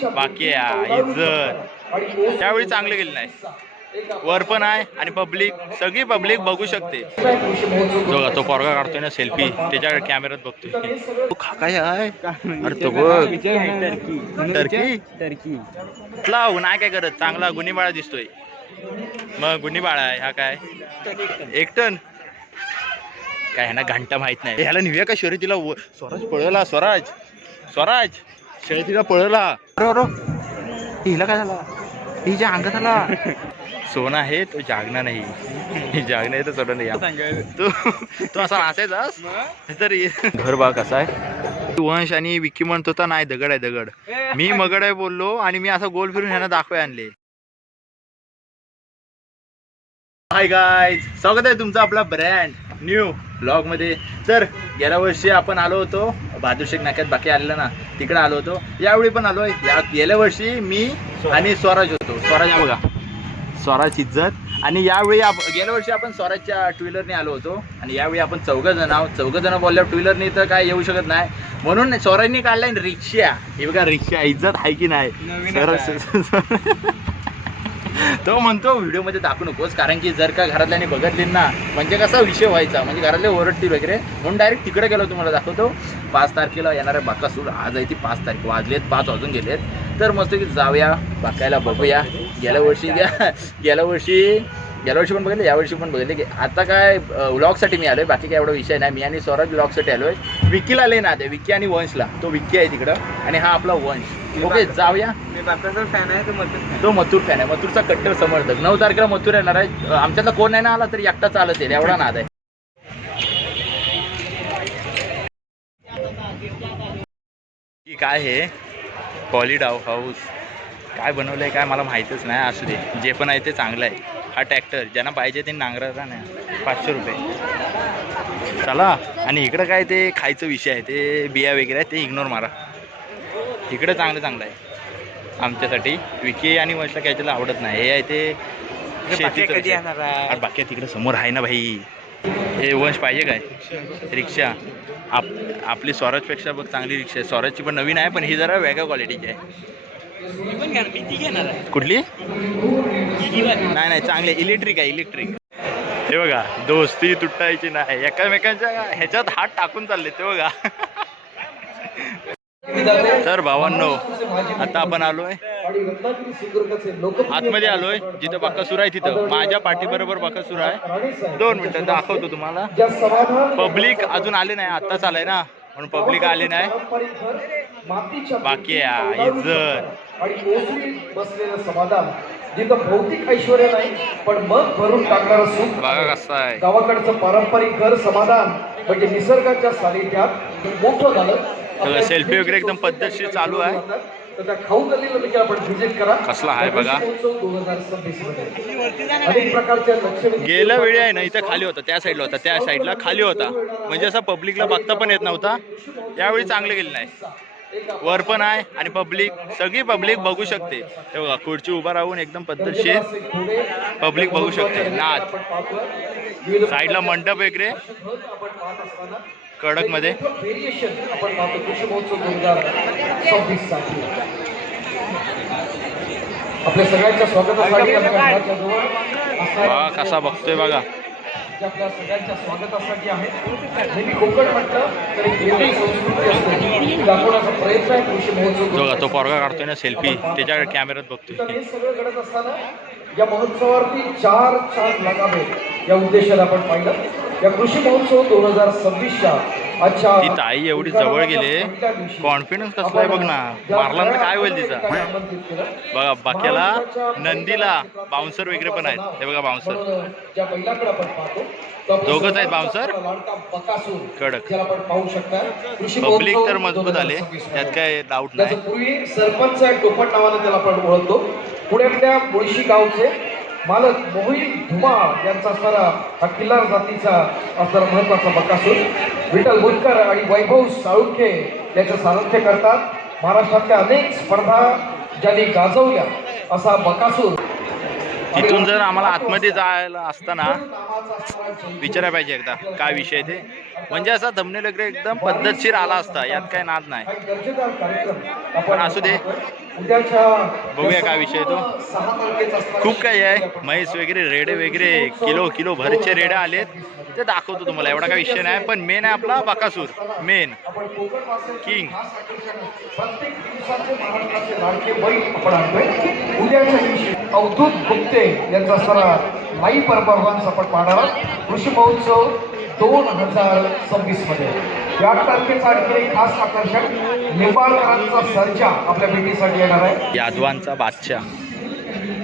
बाकी आहे इज्जत. त्यावेळी चांगलं गेलं नाही. वर पण आहे आणि पब्लिक सगळी पब्लिक बघू शकते. बघा तो पोरगा काढतोय ना सेल्फी त्याच्या कॅमेऱ्यात बघतोय. तो खा काय आहे? अरे तो बघ. टर्की. टर्की? कुठला हो, नाही काय करत? चांगला गुन्हेबाळा दिसतोय. मग गुन्हेबाळा आहे हा काय? एक टन. काय ह्यांना घंटा माहीत नाही. ह्याला निव्या का शर्यतीला? व- स्वराज पळवला स्वराज. स्वराज. शर्यतीला पळवला अरे अरे हिला काय झाला? हिच्या अंगात आला सोना आहे तो जागना नाही. जागना आहे तर सोडा नाही. तू तू असा तर. ये- घर बा कसा आहे. वंश आणि विकी म्हणत होता नाही दगड आहे दगड. मी मगड आहे बोललो आणि मी असं गोल फिरून ह्यांना दाखवाय आणले. हाय गाय स्वागत आहे तुमचं आपला ब्रँड न्यू ब्लॉगमध्ये. तर गेल्या वर्षी आपण आलो होतो बहादूर शेख नाक्यात बाकी आलेलं ना तिकडे आलो होतो. यावेळी पण आलोय. या गेल्या वर्षी मी आणि स्वराज होतो. स्वराज बघा. स्वराज इज्जत. आणि यावेळी आप- गेल्या वर्षी आपण स्वराजच्या टू व्हीलरने आलो होतो. आणि यावेळी आपण चौघं जण आहोत. चौघं जण बोलल्यावर टू व्हीलरने तर काय येऊ शकत नाही. म्हणून स्वराजने काढलाय रिक्षा. हे बघा रिक्षा इज्जत आहे की नाही? तो म्हणतो व्हिडिओमध्ये दाखवू नकोस कारण की जर का घरातल्याने बघितली ना म्हणजे कसा विषय व्हायचा? म्हणजे घरातले ओरडतील वगैरे. म्हणून डायरेक्ट तिकडे गेलो तुम्हाला दाखवतो. पाच तारखेला येणाऱ्या बाकासूर आज आहे ती पाच तारीख वाजलेत पाच वाजून गेलेत. तर मस्त की जाऊया बाकायला बघूया. गेल्या वर्षी गेल्या वर्षी गेल्या वर्षी पण बघितले यावर्षी पण बघितले की आता काय व्लॉगसाठी मी आलोय बाकी काय एवढा विषय नाही. मी आणि स्वराज व्लॉगसाठी आलोय. विकीला आले ना ते विकी आणि वंशला. तो विकी आहे तिकडं आणि हा आपला वंश. ओके जाऊया. मी बाप्पाचा फॅन आहे तो मत तो मथुर फॅन आहे. मथुरचा कट्टर समर्थक. नऊ तारखेला मथुर येणार आहे. आमच्यातला कोण नाही ना आला तरी एकटा चालत येईल एवढा नाद आहे. की काय हे? पॉलिडाव हाऊस. काय बनवलंय काय मला माहीतच नाही असू दे. जे पण आहे ते चांगलं आहे. हा ट्रॅक्टर ज्यांना पाहिजे ते नांगराचा नाही. पाचशे रुपये. चला आणि इकडं काय ते खायचं विषय आहे ते बिया वगैरे आहे ते इग्नोर मारा. इकडं चांगलं चांगलं आहे. आमच्यासाठी विकी आणि वंशला काय त्याला आवडत नाही. हे आहे ते शेतीचं कधी. येणार? अरे बाकी तिकडे समोर आहे ना भाई. हे वंश पाहिजे काय? रिक्षा. आप आपली स्वराजपेक्षा बघ चांगली रिक्षा आहे. स्वराजची पण नवीन आहे पण ही जरा वेगळ्या क्वालिटीची आहे. कुठली? नाही नाही चांगली. इलेक्ट्रिक आहे इलेक्ट्रिक हे बघा दोस्ती तुटायची नाही. एकामेकांच्या ह्याच्यात हात टाकून चालले ते बघा. तर भावांनो आता आपण आलोय. आतमध्ये आलोय जिथं बाकासूर आहे तिथं. माझ्या पाठीबरोबर बाकासूर आहे. दोन मिनिटं दाखवतो तुम्हाला. पब्लिक अजून आले नाही आत्ताच आलाय ना. म्हणून पब्लिक आले नाही. बाकी इज्जत. आणि ओसरी बसलेलं समाधान. जिथं भौतिक ऐश्वर नाही पण मन भरून टाकणारं सुख. गावाकडचं पारंपरिक घर समाधान म्हणजे निसर्गाच्या सानिध्यात मोठं झालं. selfie वगैरे एकदम पद्धतशीर चालू आहे. तर त्या खाऊ गल्लीला देखील आपण व्हिजिट करा. कसला आहे बघा. दोन हजार सव्वीसमध्ये अनेक प्रकारच्या लक्षणे गेल्या वेळी आहे ना इथं खाली होता त्या साईडला होता त्या साईडला खाली होता. म्हणजे असं पब्लिकला बघता पण येत नव्हता. यावेळी चांगलं गेलं नाही. वर पण आहे आणि पब्लिक सगळी पब्लिक बघू शकते. हे बघा खुर्ची उभा राहून एकदम पद्धतशीर पब्लिक बघू शकते. नाच साईडला मंडप वगैरे कडकमध्ये व्हेरिएशन आपण पाहतो कृषी महोत्सव दोन हजार सव्वीससाठी आपल्या सगळ्यांच्या स्वागतासाठी कसा बघतोय बघा. जे आपल्या सगळ्यांच्या स्वागतासाठी आहे. नेहमी कोकण म्हटलं तर वेगळी संस्कृती असते. ती दाखवण्याचा प्रयत्न आहे कृषी महोत्सव तो पोरगा काढतोय ना सेल्फी त्याच्या कॅमेऱ्यात तर बघतोय. हे सगळं घडत असताना या महोत्सवावरती चार चार लागावे या उद्देशाने आपण पाहिलं. या कृषी महोत्सव दोन हजार सव्वीसच्या ती ताई एवढी जवळ गेले. कॉन्फिडन्स कसला आहे बघ ना. मारला तर काय होईल तिचा? बघा बाक्याला नंदीला बाउन्सर वगैरे पण आहेत. हे बघा बाउन्सर दोघंच आहेत बकासूर कडक. पब्लिक तर मजबूत आले. 2026 त्यात. काय डाऊट नाही. सरपंच आहे टोपट नावानं त्याला आपण ओळखतो. पुण्यातल्या मुळशी गावचे मालक मोहित धुमाळ यांचा असणारा हा किल्लार जातीचा असणारा महत्त्वाचा बकासूर. विठ्ठल बुटकर आणि वैभव साळुंखे याचं सारथ्य करतात. महाराष्ट्रातल्या अनेक स्पर्धा ज्यांनी गाजवल्या असा बकासूर. तिथून जर आम्हाला आतमध्ये जायला असताना विचारायला पाहिजे एकदा काय विषय ते? म्हणजे असा धमनेल वगैरे एकदम पद्धतशीर आला असता यात काय नाद नाही. पण असू दे. बघूया काय विषय तो. खूप काही आहे. म्हैस वगैरे रेडे वगैरे किलो किलो भरचे रेडे आलेत. ते दाखवतो तुम्हाला. एवढा काही विषय नाही पण मेन आहे आपला बकासूर. मेन दिवशी अवधूत गुप्ते यांचा सरा लाईव्ह परफॉर्मन्स आपण पाहणार कृषी महोत्सव दोन हजार सव्वीसमध्ये या आठ तारखेचं आणखी एक खास आकर्षण नेपाळकरांचा सर्जा आपल्या भेटीसाठी येणार आहे. यादवांचा बादशाह.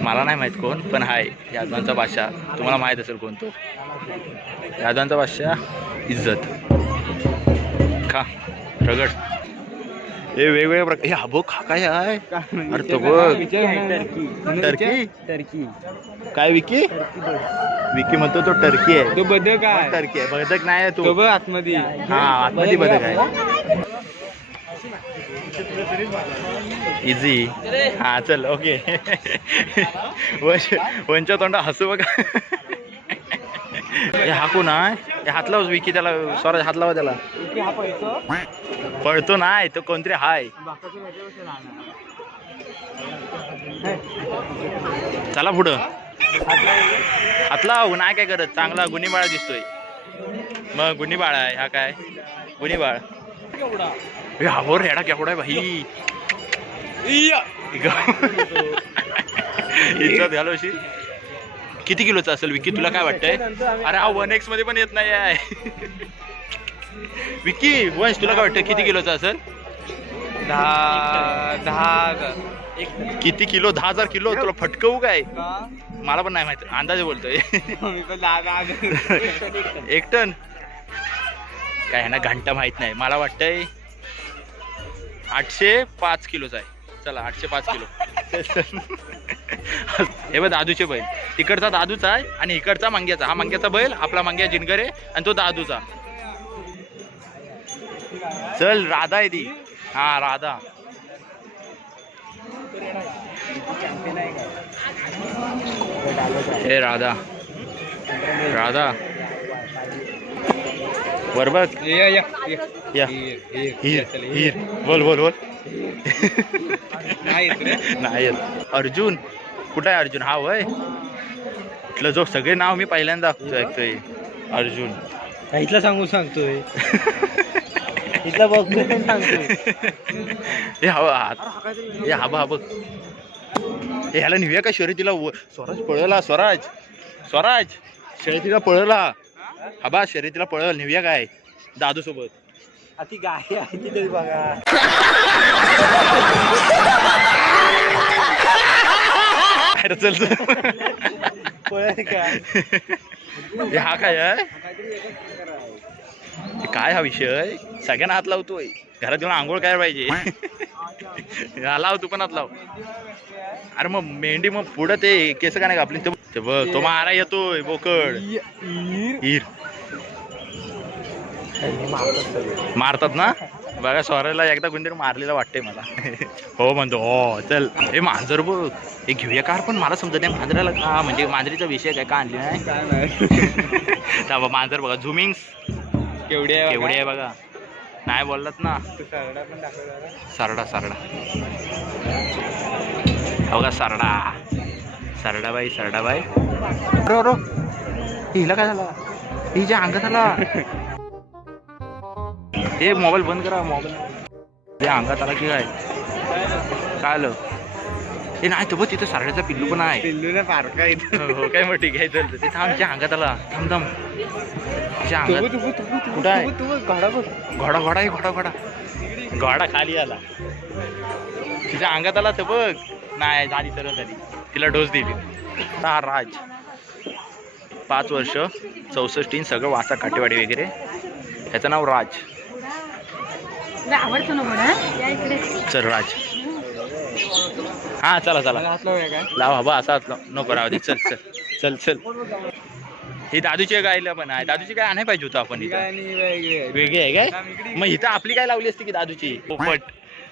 मला नाही माहीत कोण पण हाय यादवांचा बादशाह. तुम्हाला माहीत असेल कोण तो? यादवांचा बादशाह इज्जत. खा रगड. हे वेगवेगळ्या प्रकार हे अबो खा काय आहे? अरे तो बघ. टर्की? टर्की काय विकी? विकी म्हणतो तो टर्की आहे. तो बदक आहे. टर्की आहे. बदक नाही आहे तो. तो बघ आतमध्ये. हा आतमध्ये बदक आहे. इझी हा चल ओके वंश वंच्या तोंडा हसू बघा. हे हा कोण आहे हे हात लाव विकी त्याला स्वराज हात लावा त्याला हा पळतो. नाही तो कोणतरी हाय. चला पुढं. हात लाव नाही काय करत. चांगला गुन्हेबाळा दिसतोय. मग गुन्हेबाळ आहे हा काय? गुन्हेबाळ. हे हावर रेडा केवढा आहे भाई. इज्जत घालवशी किती किलोचा असेल विकी? तुला काय वाटतंय? अरे हा वन एक्समध्ये पण येत नाही आहे विकी वंश तुला काय वाटतं किती किलोचा असेल? दहा दहा किती किलो? दहा हजार किलो? तुला फटकवू काय? मला पण नाही माहिती. अंदाजे बोलतोय. एक टन. काय ना घंटा माहीत नाही. मला वाटतंय आठशे पाच किलोचा आहे. चला आठशे पाच किलो. हे बघ दादूचे बैल. तिकडचा दादूचा आहे आणि इकडचा मांग्याचा. हा मांग्याचा बैल आपला मांग्या जिनकर आहे आणि तो दादूचा. चल राधा आहे ती. हा राधा. हे राधा. राधा. हीर बोल बोल बोल. नाही. अर्जुन कुठं आहे अर्जुन? हा वय. कुठलं जो सगळे नाव मी पहिल्यांदा ऐकतोय ऐकतोय. अर्जुन. इथला सांगू सांगतोय. इथला बघतोय हे हवा हात हे हाबा हा बघ. हे ह्याला निव्या का शर्यतीला? व- स्वराज पळवला स्वराज. स्वराज शर्यतीला पळवला हाबा शर्यतीला पळवला निव्या काय? दादू सोबत ती गाय आहे ती तरी बघा. अरे चल हे काय आहे? हे काय हा विषय? सगळ्यांना हात लावतोय. घरात येऊन आंघोळ काय पाहिजे. लाव तू पण हात लाव. अरे मग मेंढी मग पुढं ते केस का नाही कापली? ते- ते बघ तो मारा येतोय बोकड. हिर मारतात ना? बघा स्वराला एकदा कोणतरी मारलेला वाटतंय मला. हो म्हणतो हो चल. हे मांजर बघ. हे घेऊया कार पण मला समजत नाही मांजराला का? म्हणजे मांजरीचा विषय काय का आणली नाही. बघ, मांजर बघा झुमिंग्स. केवढी आहे केवढी आहे बघा. नाही बोललात ना. सरडा सरडा सरडा. का सरडा. सरडाबाई सरडाबाई. Row row. हिला काय झाला? हिच्या अंगात आला. हे मोबाईल बंद करा मोबाईल. ते अंगात आला की काय? काय आलं? हे नाही तो बघ तिथं सरड्याचा पिल्लू पण आहे. पिल्लू ना पारका इथं हो हो, काय मग ठीक आहे चल ते. थांब तिच्या अंगात आला. थांब थांब. तिच्या अंगात कुठं आहे? घोडा घोडा घोडा आहे घोडा घोडा. घोडा खाली आला. तिच्या अंगात आला तर बघ. नाही झाली सरळ झाली. तिला डोस दिली. हा राज. पाच वर्ष चौसष्ट इंच सगळं वासा काटेवाडी वगैरे. ह्याचं नाव राज. आवडतो ना चल राज. हा चला चला. लाव हवा असा हात लाव. नको राहू दे. चल चल चल चल. ही दादूची गायला पण आहे. दादूची काय आणाय पाहिजे होतं आपण इथं? वेगळी आहे. वेगळी आहे काय. मग इथं आपली काय लावली असती की दादूची? पोपट.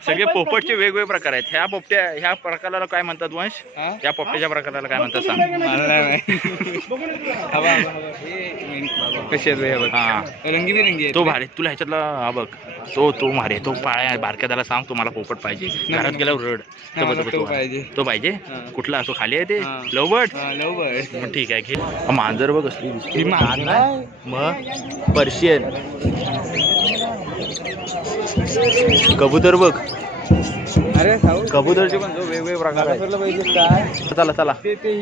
सगळे पोपटचे वेगवेगळे प्रकार आहेत. ह्या पोपट्या ह्या प्रकाराला काय म्हणतात वंश? हा? या पोपट्याच्या प्रकाराला काय म्हणतात सांग. मला नाही. हे आहेत हे बघ. हा. रंगीबेरंगी तो. भारी तुला ह्याच्यातला हा बघ. तो तो भारी तो पाळ्या बारक्या त्याला सांग तुम्हाला पोपट पाहिजे. घरात गेल्यावर रड. तो मला बघ, तो तो पाहिजे. तो पाहिजे? हा. कुठला? तो खाली आहे ते? हा. लवबट हा, लवकर. मग ठीक आहे घे. अ, मांजर बघ असली दिसते. ही मांजर नाही. मग? पर्शियन. कबूतर बघ. अरे कबूतरचे पण जो वेगवेगळे प्रकार आहेत. चला चला. ते ते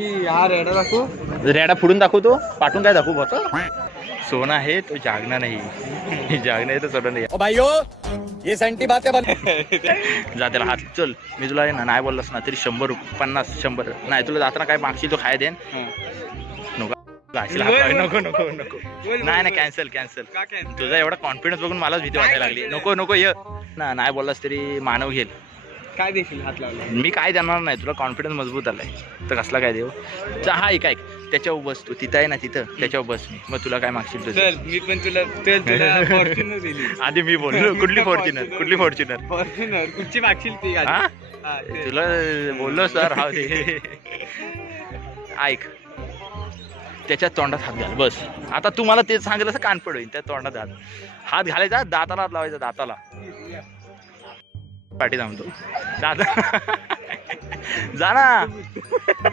रेडा दाखव. रेडा फोडून दाखवतो पाठून काय दाखवू बस सोना आहे तो जागना नाही. जागना आहे तो सोना नाही जा त्याला हात चल. मी तुला आहे ना नाही बोललास ना तरी शंभर पन्नास शंभर. नाही तुला जाताना काय मागशील तो खाय देन. हा. नको. नको नको नको. बोल, नाही. कॅन्सल कॅन्सल तुझा एवढा कॉन्फिडन्स बघून मलाच भीती वाटायला लागली. नको नको ये. ना नाही बोललास तरी मानव घेईल. काय देखील हात लावला? मी काय देणार नाही तुला कॉन्फिडन्स मजबूत आलाय. तर कसला काय देऊ चा हा ऐक ऐक त्याच्यावर बस तू. तिथं आहे ना तिथं. त्याच्यावर बस मी. मग तुला काय मागशील तुझं? मी पण तुला आधी मी बोललो कुठली फॉर्च्युनर कुठली फॉर्च्युनर फॉर्च्युनर कुठची मागशील ती. तुला बोललो सर हा. ऐक. त्याच्या तोंडात हात घाल बस. आता तुम्हाला ते तेच सांगितलं असं कान पडवीन त्या तोंडात हात. हात घालायचा दाताला हात लावायचा दाताला. पाठी थांबतो. दादा. जा ना.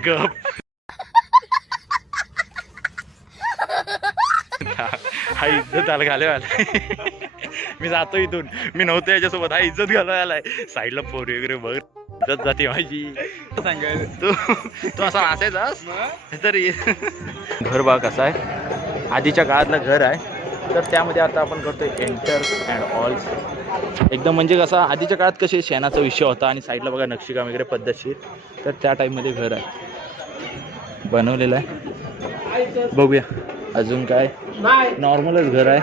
गप. हा इज्जत आला घालवायला मी जातो इथून. मी नव्हतो याच्यासोबत. हा इज्जत घालवायला साईडला पोरी वगैरे बघ. इज्जत जाते माझी. सांगायचं. तू तू असा मग तरी. घर बघ कसं आहे. आधीच्या काळातलं घर आहे. तर त्यामध्ये आता आपण करतोय एंटर अँड ऑल एकदम म्हणजे कसं आधीच्या काळात कसे शेणाचा विषय होता आणि साईडला बघा नक्षीकाम वगैरे पद्धतशीर. तर त्या टाईपमध्ये घर आहे. बनवलेलं आहे. बघूया अजून काय. नॉर्मलच घर आहे.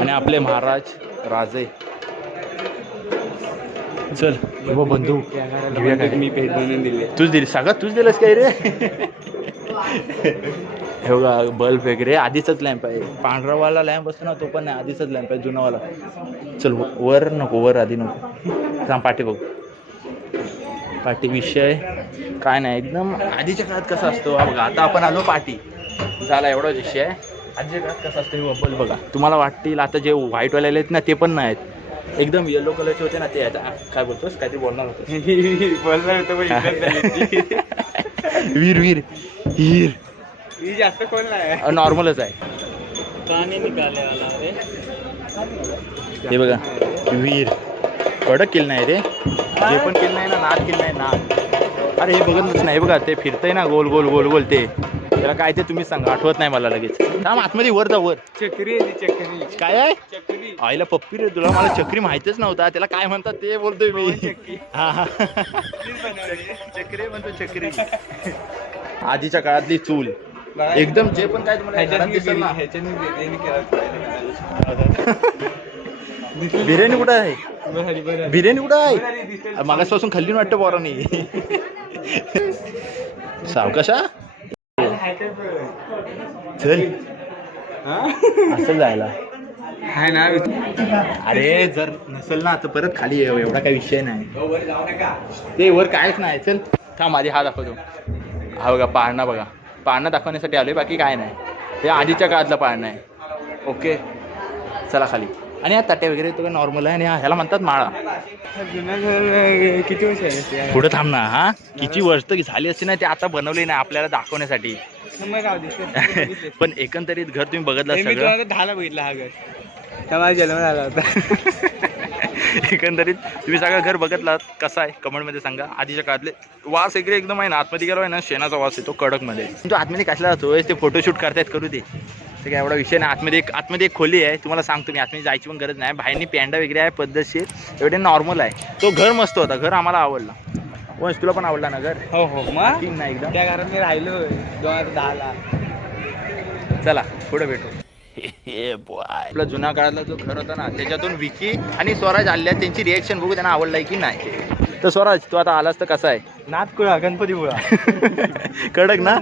आणि आपले महाराज राजे. चल. हो बंधू घेऊया काय? मी दिले. तूच दिली. सगळं तूच दिलंस काय रे? हे बघा बल्ब वगैरे आधीचाच लॅम्प आहे. पांढरावाला लॅम्प असतो ना तो पण नाही आधीचाच लॅम्प आहे जुनावाला. चल वर नको वर आधी नको. सांग पाठी बघ. पाठी विषय काय नाही एकदम आधीच्या काळात कसा असतो हा बघा आता आपण आलो पाठी. झाला एवढा विषय आहे. आधीच्या काळात कसं असतं हे बल्ब बघा. तुम्हाला वाटतील आता जे व्हाईटवाले आहेत ना ते पण नाहीत एकदम येलो कलरचे होते ना ते. आहेत आ, काय बोलतोस? काहीतरी बोलणार होतोस. बोलणार होतं. वीर वीर हीर. ही जास्त कोण नाही. नॉर्मलच आहे. हे बघा वीर. कडक केलं नाही रे. जे पण केलं नाही ना नाद केलं नाही नाद. अरे हे बघतच नाही हे बघा ते फिरतंय ना गोल गोल गोल गोल ते. त्याला काय ते तुम्ही सांगा आठवत नाही मला लगेच. थांब आतमध्ये वर जा वर. चक्री आहे ती चक्री. काय आहे? चक्री. आईला पप्पी रे तुला मला चक्री माहितच नव्हता. त्याला काय म्हणतात ते बोलतोय मी. चक्री. हा. हा तीच बनवली. चक्री म्हणतो चक्री. आधीच्या काळातली चूल. बघा. एकदम जे पण काय तुम्हाला ह्याच्यात घरात मी दिसेल बिर्याणी- ना. ह्याच्यात मी बिर्याणी केला बिर्याणी कुठं आहे? बरं बरं बिर्याणी कुठं आहे. मागासपासून खाल्ली ना वाटतं पोरांनी. सावकाशा चल. हा? असं जायला. हाय ना. अरे जर नसेल ना तर परत खाली ये एवढा काही विषय नाही. ते वर कायच नाही. चल. थांब आधी हा दाखवतो. हा बघा पाळणा बघा. पाळणा दाखवण्यासाठी आलोय बाकी काय नाही. हे आधीच्या काळातलं पाळणं आहे. ओके. चला खाली. आणि हा तट्या वगैरे तो नॉर्मल आहे आणि हा- ह्याला म्हणतात माळा. किती वर्ष आहे? पुढे थांब ना हा. किती वर्ष झाली असते ना ते आता बनवले नाही आपल्याला दाखवण्यासाठी. पण एकंदरीत घर तुम्ही बघितलं हे मी सगळं? दहाला बघितलं हा घर. तेव्हा जन्म झाला होता. एकंदरीत तुम्ही सगळं घर बघितलात कसं आहे? कमेंटमध्ये सांगा. आधीच्या काळातले वास वगैरे एकदम आहे ना आतमध्ये गेलो आहे ना शेणाचा वास येतो कडकमध्ये. तो आतमध्ये कशाला जातो? ते फोटोशूट करतायत करू दे. ते काय एवढा विषय नाही. आतमध्ये एक आतमध्ये एक खोली आहे तुम्हाला सांगतो मी. आतमध्ये जायची पण गरज नाही. बाहेरनी पॅन्डा वगैरे आहे पद्धतशीर. एवढे नॉर्मल आहे. तो घर मस्त होता. घर आम्हाला आवडला. वंश तुला पण आवडला ना घर? हो हो. मग? तीन नाही एकदम. त्या घरात मी राहिलो दोन हजार दहाला. चला पुढे भेटू. आपला जुन्या काळातला जो घर होता ना त्याच्यातून विकी आणि स्वराज आल्या त्यांची रिएक्शन बघू त्यांना आवडलाय की नाही. तर स्वराज तू आता आलास तर कसा आहे? नाथ कुळा गणपती कुळा कडक ना?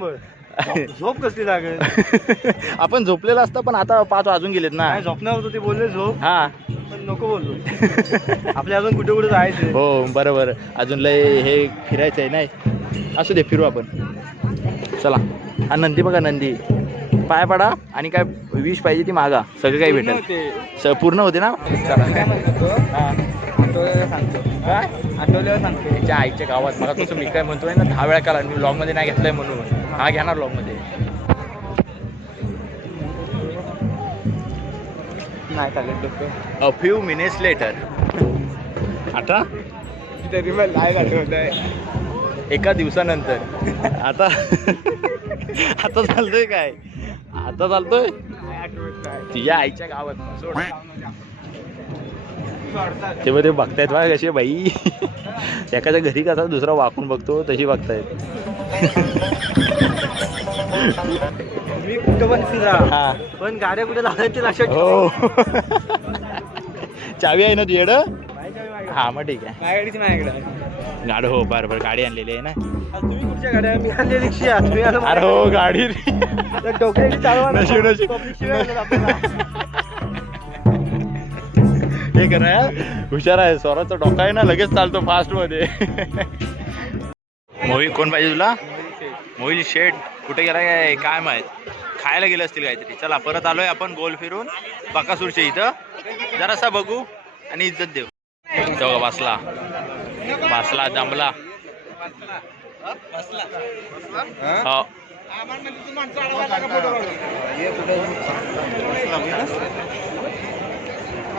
झोप कसली लागेल? आपण झोपलेला असतं पण आता पाच वाजून गेलेत ना. झोपणार होतो ते बोलले झोप. हा. नको बोललो. आपल्या अजून कुठे कुठे जायचं? हो बरोबर. अजून लय हे फिरायचं आहे नाही. असू दे फिरू आपण. चला. हा नंदी बघा नंदी. पाय पडा आणि काय विष पाहिजे ती मागा. सगळं काही भेटेल. पूर्ण होते ना? चला. हा. सांगतो. काय? आठवल्यावर सांगतो. त्याच्या आईच्या गावात. मला तसं मी काय म्हणतोय ना दहा वेळा काला मी लॉगमध्ये नाही घेतलंय म्हणून. हा घेणार लॉगमध्ये. नाही चालेल डोकं. अ फ्यू मिनिट्स लेटर आता? तरी मला नाही आठवत आहे एका दिवसानंतर. आता? आता चालतोय काय? आता चालतोय? नाही आठवत नाही तुझ्या आईच्या गावात. सोड. ते बघ ते बघतायत बा कसे बाई. एखाद्या घरी कसा दुसरा वाकून बघतो तशी बघतायत. मी कुठं पण गाड्या कुठे. हो. चावी आहे ना तुझ्याकडं? हा मग ठीक आहे. गाडी हो बरं बरं गाडी आणलेली आहे ना? तुम्ही कुठच्या गाड्या? मी आणली रिक्षा. अरे हो गाडी. डोक्याची हे करा हुशार आहे. स्वराचा डोका आहे ना लगेच चालतो फास्टमध्ये. मोहित कोण पाहिजे तुला? मोहित शेठ. कुठे गेला काय? काय माहीत? खायला गेलं असतील काहीतरी. चला परत आलोय आपण गोल फिरून बकासूरच्या इथं. जरासा बघू आणि इज्जत देऊ. चौघा बसला. बसला जमला हो.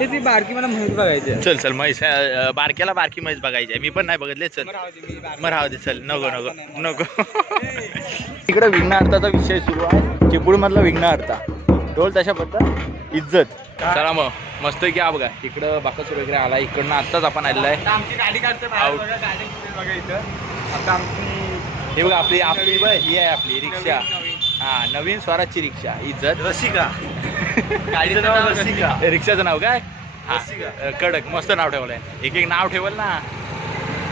ते ती बारकी मला माहिती बघायची आहे. चल चल म्हैस अं, बारक्याला बारकी म्हैस बघायची आहे. मी पण नाही बघितले चल. बरं, राहू दे, मी बारकी- मग राहू दे चल. नको नको. नको. इकडे विघ्नार्थाचा विषय सुरू आहे. चिपळूण मधला विघ्नार्था ढोल तशा पद्धत इज्जत चला मग. मस्त की बघा. इकडं बाकसूर वगैरे आला इकडनं आत्ताच आपण आलेला आहे. आता आमची गाडी काढतो बाहेर Out. बघा, गाडी कुठे बघा इथं. आता आमची हे बघा आपली आपली बघ, ही आहे आपली रिक्षा. नवीन- नवीन. हा नवीन स्वराजची रिक्षा. इज्जत. रसिका. गाडीचं नाव रसिका. रिक्षाचं नाव काय? कडक मस्त नाव ठेवलंय. एक एक नाव ठेवल ना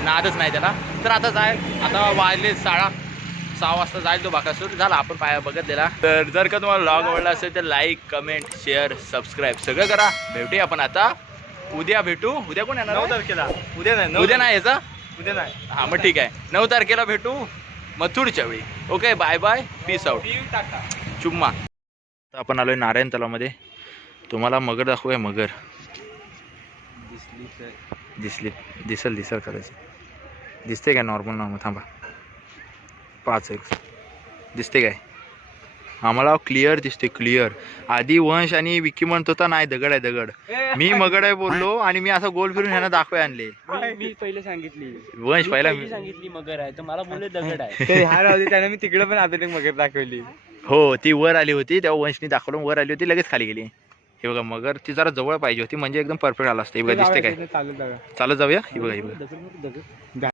नादच नाही त्याला. तर आता जाय आता वाजले साडा सहा वाजता जाईल तो बाकासूर. झाला आपण पाया बघितलेला तर जर का तुम्हाला लॉग आवडला असेल तर लाईक कमेंट शेअर सबस्क्राईब सगळं करा. भेटूया आपण आता. उद्या भेटू. उद्या कोण येणार नऊ? तारखेला. उद्या नाही नऊ. उद्या नाही यायचा उद्या नाही. हा मग ठीक आहे. नऊ तारखेला भेटू. मथुरच्या वेळी. Okay bye bye peace out चुम्मा. आता आपण आलोय नारायण तलामध्ये तुम्हाला मगर दाखवूया मगर. दिसली दिसल. दिसल करायची दिसते काय नॉर्मल नॉर्मल थांबा. पाच एक. दिसते काय? आम्हाला क्लिअर दिसते क्लिअर आधी वंश आणि विकी म्हणत होता नाही दगड आहे दगड. मी मगड आहे बोललो आणि मी असं गोल फिरून ह्यांना दाखवाय आणले. मी पहिले सांगितली. वंश पहिला पहिली सांगितली मगर आहे तर मला बोलले दगड आहे. ते राहू दे त्याने मी तिकडे पण आता मगर दाखवली. हो ती वर आली होती तेव्हा वंशनी दाखवलं वर आली होती लगेच खाली गेली. हे बघा मगर ती जरा जवळ पाहिजे होती म्हणजे एकदम परफेक्ट आला असतं. हे बघा दिसते काय? चालत जाऊया? ही बघा ही बघा.